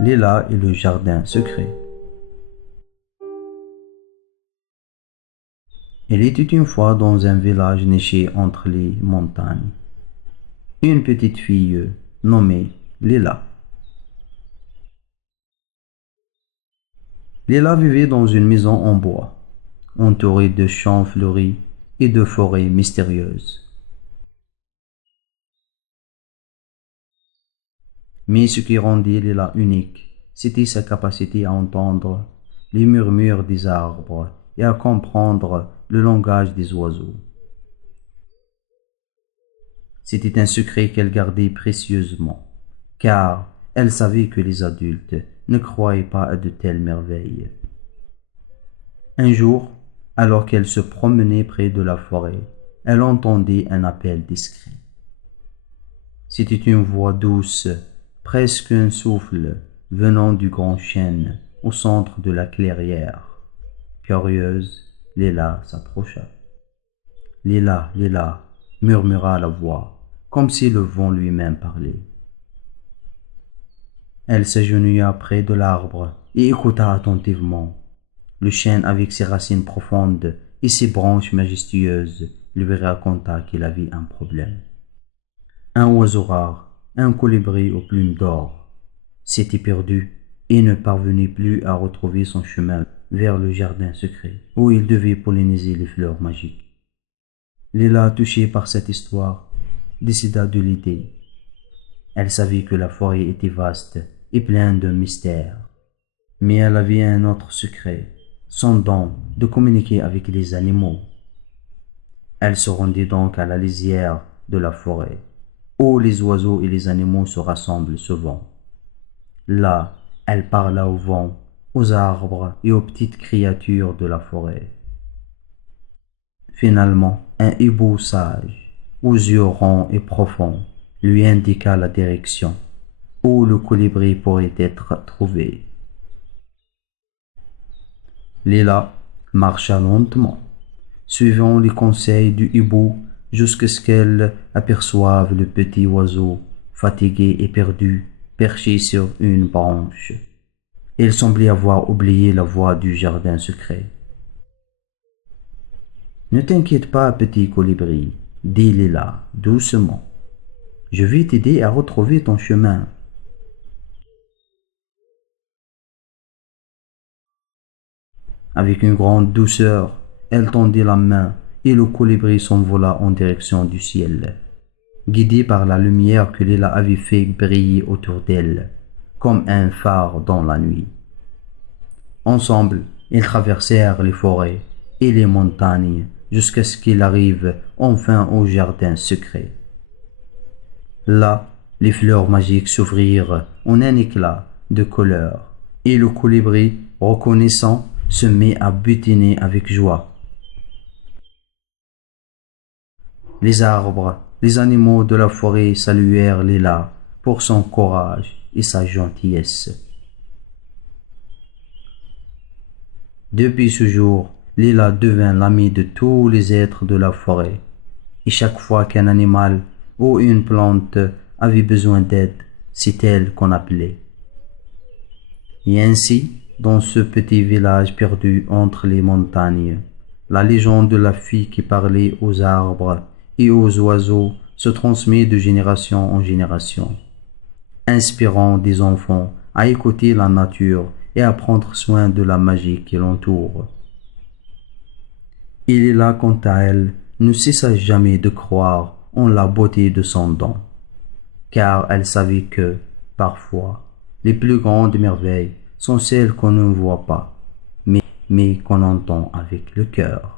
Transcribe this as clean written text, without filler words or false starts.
Léla et le jardin secret. Il était une fois dans un village niché entre les montagnes, une petite fille nommée Léla. Léla vivait dans une maison en bois, entourée de champs fleuris et de forêts mystérieuses. Mais ce qui rendait Léla unique, c'était sa capacité à entendre les murmures des arbres et à comprendre le langage des oiseaux. C'était un secret qu'elle gardait précieusement, car elle savait que les adultes ne croyaient pas à de telles merveilles. Un jour, alors qu'elle se promenait près de la forêt, elle entendit un appel discret. C'était une voix douce, presque un souffle, venant du grand chêne au centre de la clairière. Curieuse, Léla s'approcha. Léla, Léla, murmura la voix, comme si le vent lui-même parlait. Elle s'agenouilla près de l'arbre et écouta attentivement. Le chêne, avec ses racines profondes et ses branches majestueuses, lui raconta qu'il avait un problème. Un oiseau rare, un colibri aux plumes d'or, s'était perdu et ne parvenait plus à retrouver son chemin vers le jardin secret, où il devait polliniser les fleurs magiques. Léla, touchée par cette histoire, décida de l'aider. Elle savait que la forêt était vaste et pleine de mystères, mais elle avait un autre secret, son don de communiquer avec les animaux. Elle se rendit donc à la lisière de la forêt, où les oiseaux et les animaux se rassemblent souvent. Là, elle parla au vent, aux arbres et aux petites créatures de la forêt. Finalement, un hibou sage, aux yeux ronds et profonds, lui indiqua la direction où le colibri pourrait être trouvé. Léla marcha lentement, suivant les conseils du hibou jusqu'à ce qu'elle aperçoive le petit oiseau, fatigué et perdu, perché sur une branche. Il semblait avoir oublié la voie du jardin secret. « Ne t'inquiète pas, petit colibri, dit Léla doucement. Je vais t'aider à retrouver ton chemin. » Avec une grande douceur, elle tendit la main et le colibri s'envola en direction du ciel, guidé par la lumière que Léla avait fait briller autour d'elle, comme un phare dans la nuit. Ensemble, ils traversèrent les forêts et les montagnes jusqu'à ce qu'ils arrivent enfin au jardin secret. Là, les fleurs magiques s'ouvrirent en un éclat de couleur, et le colibri, reconnaissant, se mit à butiner avec joie. Les arbres, les animaux de la forêt saluèrent Léla pour son courage et sa gentillesse. Depuis ce jour, Léla devint l'amie de tous les êtres de la forêt, et chaque fois qu'un animal ou une plante avait besoin d'aide, c'est elle qu'on appelait. Et ainsi, dans ce petit village perdu entre les montagnes, la légende de la fille qui parlait aux arbres et aux oiseaux se transmet de génération en génération, inspirant des enfants à écouter la nature et à prendre soin de la magie qui l'entoure. Il est là, quant à elle, ne cessa jamais de croire en la beauté de son don, car elle savait que, parfois, les plus grandes merveilles sont celles qu'on ne voit pas, mais qu'on entend avec le cœur.